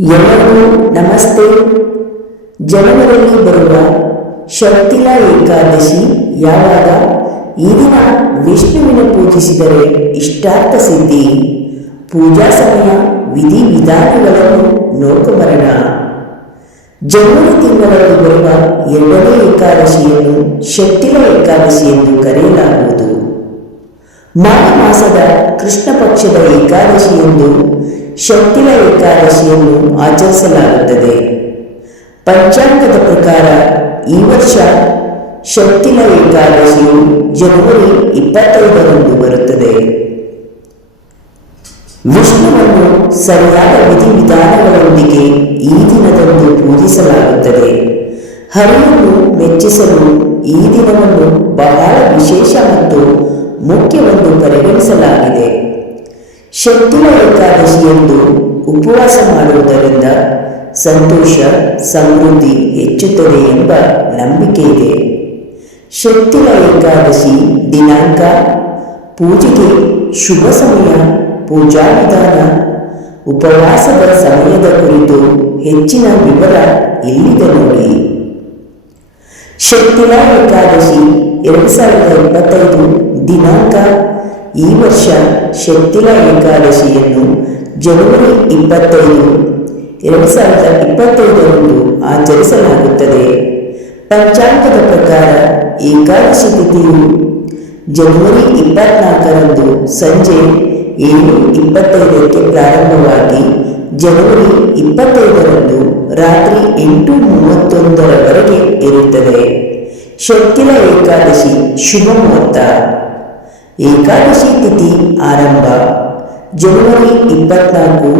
ಎಲ್ಲರಿಗೂ ನಮಸ್ತೆ. ಜನವರಿಯಲ್ಲಿ ಬರುವ ಶಕ್ತಿಲ ಏಕಾದಶಿ ಯಾವಾಗ? ಈ ದಿನ ವಿಷ್ಣುವಿನ ಪೂಜಿಸಿದರೆ ಇಷ್ಟಾರ್ಥ ಸಿದ್ಧಿ. ಪೂಜಾ ಸಮಯ, ವಿಧಿ ವಿಧಾನಗಳನ್ನು ನೋಡ್ಕೊಂಬರೋಣ ಜನವರಿ ತಿಂಗಳಲ್ಲಿ ಬರುವ ಎರಡನೇ ಏಕಾದಶಿಯನ್ನು ಶಕ್ತಿಲ ಏಕಾದಶಿ ಎಂದು ಕರೆಯಲಾಗುವುದು. ಮಾಘ ಮಾಸದ ಕೃಷ್ಣ ಪಕ್ಷದ ಏಕಾದಶಿ ಎಂದು ಶಕ್ತಿಲ ಏಕಾದಶಿಯನ್ನು ಆಚರಿಸಲಾಗುತ್ತದೆ. ಪಂಚಾಂಗದ ಪ್ರಕಾರ ಈ ವರ್ಷ ಶಕ್ತಿಯ ಏಕಾದಶಿಯು ಜನವರಿ ಇಪ್ಪತ್ತೈದರಂದು ಬರುತ್ತದೆ. ವಿಷ್ಣುವನ್ನು ಸರಿಯಾದ ವಿಧಿವಿಧಾನಗಳೊಂದಿಗೆ ಈ ದಿನದಂದು ಪೂಜಿಸಲಾಗುತ್ತದೆ. ಹರಿಯನ್ನು ಮೆಚ್ಚಿಸಲು ಈ ದಿನವನ್ನು ಬಹಳ ವಿಶೇಷ ಮತ್ತು ಮುಖ್ಯವೆಂದು ಪರಿಗಣಿಸಲಾಗಿದೆ. ಶಕ್ತಿಯ ಏಕಾದಶಿಯಂದು ಉಪವಾಸ ಮಾಡುವುದರಿಂದ ಸಂತೋಷ, ಸಮೃದ್ಧಿ ಹೆಚ್ಚುತ್ತದೆ ಎಂಬ ನಂಬಿಕೆ ಇದೆ. ಶಕ್ತಿಯ ಏಕಾದಶಿ ದಿನಾಂಕ, ಪೂಜೆಗೆ ಶುಭ ಸಮಯ, ಪೂಜಾ ವಿಧಾನ, ಉಪವಾಸದ ಸಮಯದ ಕುರಿತು ಹೆಚ್ಚಿನ ವಿವರ ಇಲ್ಲಿದೆ ನೋಡಿ. ಶಕ್ತಿಲ ಏಕಾದಶಿ ಎರಡು ಸಾವಿರದ ಇಪ್ಪತ್ತೈದು ದಿನಾಂಕ ಈ ವರ್ಷ ಶಕ್ತಿಲ ಏಕಾದಶಿಯನ್ನು ಜನವರಿ ಇಪ್ಪತ್ತೈದು, ಎರಡು ಸಾವಿರದ ಇಪ್ಪತ್ತೈದರಂದು ಆಚರಿಸಲಾಗುತ್ತದೆ. ಪಂಚಾಂಗದ ಪ್ರಕಾರ ಏಕಾದಶಿ ತಿಥಿಯು ಜನವರಿ ಇಪ್ಪತ್ನಾಲ್ಕರಂದು ಸಂಜೆ ಏಳು ಇಪ್ಪತ್ತೈದಕ್ಕೆ ಪ್ರಾರಂಭವಾಗಿ ಜನವರಿ ಇಪ್ಪತ್ತೈದರಂದು ರಾತ್ರಿ ಎಂಟು ಮೂವತ್ತೊಂದರವರೆಗೆ ಇರುತ್ತದೆ. ಶಕ್ತಿಲ ಏಕಾದಶಿ ಶುಭ ಮುಹೂರ್ತ ಏಕಾದಶಿ ತಿಥಿ ಆರಂಭ. ಜನವರಿ ಇಪ್ಪತ್ನಾಲ್ಕು,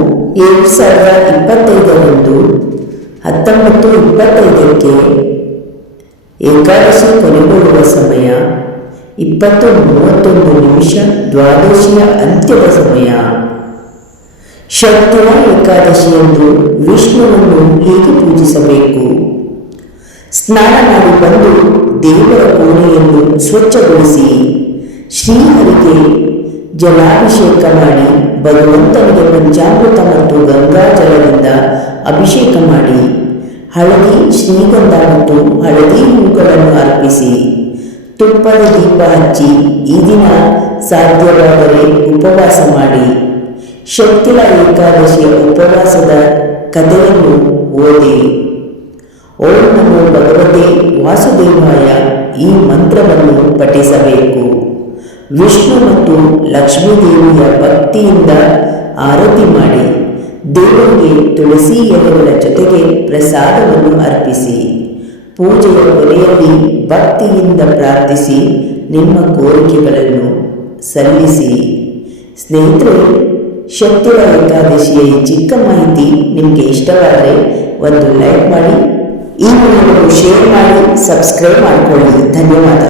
ಎರಡು ಸಾವಿರದ ಇಪ್ಪತ್ತೈದರಂದು ಹತ್ತೊಂಬತ್ತು ಇಪ್ಪತ್ತೈದಕ್ಕೆ ಏಕಾದಶಿ ಕೊನೆಗೊಳ್ಳುವ ಸಮಯ, ಇಪ್ಪತ್ತು ಮೂವತ್ತೊಂದು ನಿಮಿಷ ದ್ವಾದಶಿಯ ಅಂತ್ಯದ ಸಮಯ. ಶಕ್ತಿಯ ಏಕಾದಶಿಯಂದು ವಿಷ್ಣುವನ್ನು ಹೇಗೆ ಪೂಜಿಸಬೇಕು? ಸ್ನಾನ ಮಾಡಿ ಬಂದು ದೇವರ ಕೋಣೆಯನ್ನು ಸ್ವಚ್ಛಗೊಳಿಸಿ. ಶ್ರೀಹರಿಗೆ ಜಲಾಭಿಷೇಕ ಮಾಡಿ ಭಗವಂತನಿಗೆ ಪಂಚಾಮೃತ ಮತ್ತು ಗಂಗಾಜಲದಿಂದ ಅಭಿಷೇಕ ಮಾಡಿ. ಹಳದಿ, ಶ್ರೀಗಂಧ ಮತ್ತು ಹಳದಿ ಹೂಗಳನ್ನು ಅರ್ಪಿಸಿ ತುಪ್ಪದ ದೀಪ ಹಚ್ಚಿ ಈ ದಿನ ಸಾಧ್ಯವಾದರೆ ಉಪವಾಸ ಮಾಡಿ. ಶಕ್ತಿಲ ಏಕಾದಶಿಯ ಉಪವಾಸದ ಕಥೆಯನ್ನು ಓದಿ. ಓಂ ನಮೋ ಭಗವತೆ ವಾಸುದೇವಾಯ ಈ ಮಂತ್ರವನ್ನು ಪಠಿಸಬೇಕು. ವಿಷ್ಣು ಮತ್ತು ಲಕ್ಷ್ಮೀದೇವಿಯ ಭಕ್ತಿಯಿಂದ ಆರತಿ ಮಾಡಿ ದೇವರಿಗೆ ತುಳಸಿ ಎಲೆಗಳ ಜೊತೆಗೆ ಪ್ರಸಾದವನ್ನು ಅರ್ಪಿಸಿ. ಪೂಜೆಯ ಕೊನೆಯಲ್ಲಿ ಭಕ್ತಿಯಿಂದ ಪ್ರಾರ್ಥಿಸಿ ನಿಮ್ಮ ಕೋರಿಕೆಗಳನ್ನು ಸಲ್ಲಿಸಿ. ಸ್ನೇಹಿತರೆ, ಶಕ್ತಿಯ ಏಕಾದಶಿಯ ಈ ಚಿಕ್ಕ ಮಾಹಿತಿ ನಿಮಗೆ ಇಷ್ಟವಾದರೆ ಒಂದು ಲೈಕ್ ಮಾಡಿ, ಈ ವಿಡಿಯೋವನ್ನು ಶೇರ್ ಮಾಡಿ, ಸಬ್ಸ್ಕ್ರೈಬ್ ಮಾಡಿಕೊಳ್ಳಿ. ಧನ್ಯವಾದ.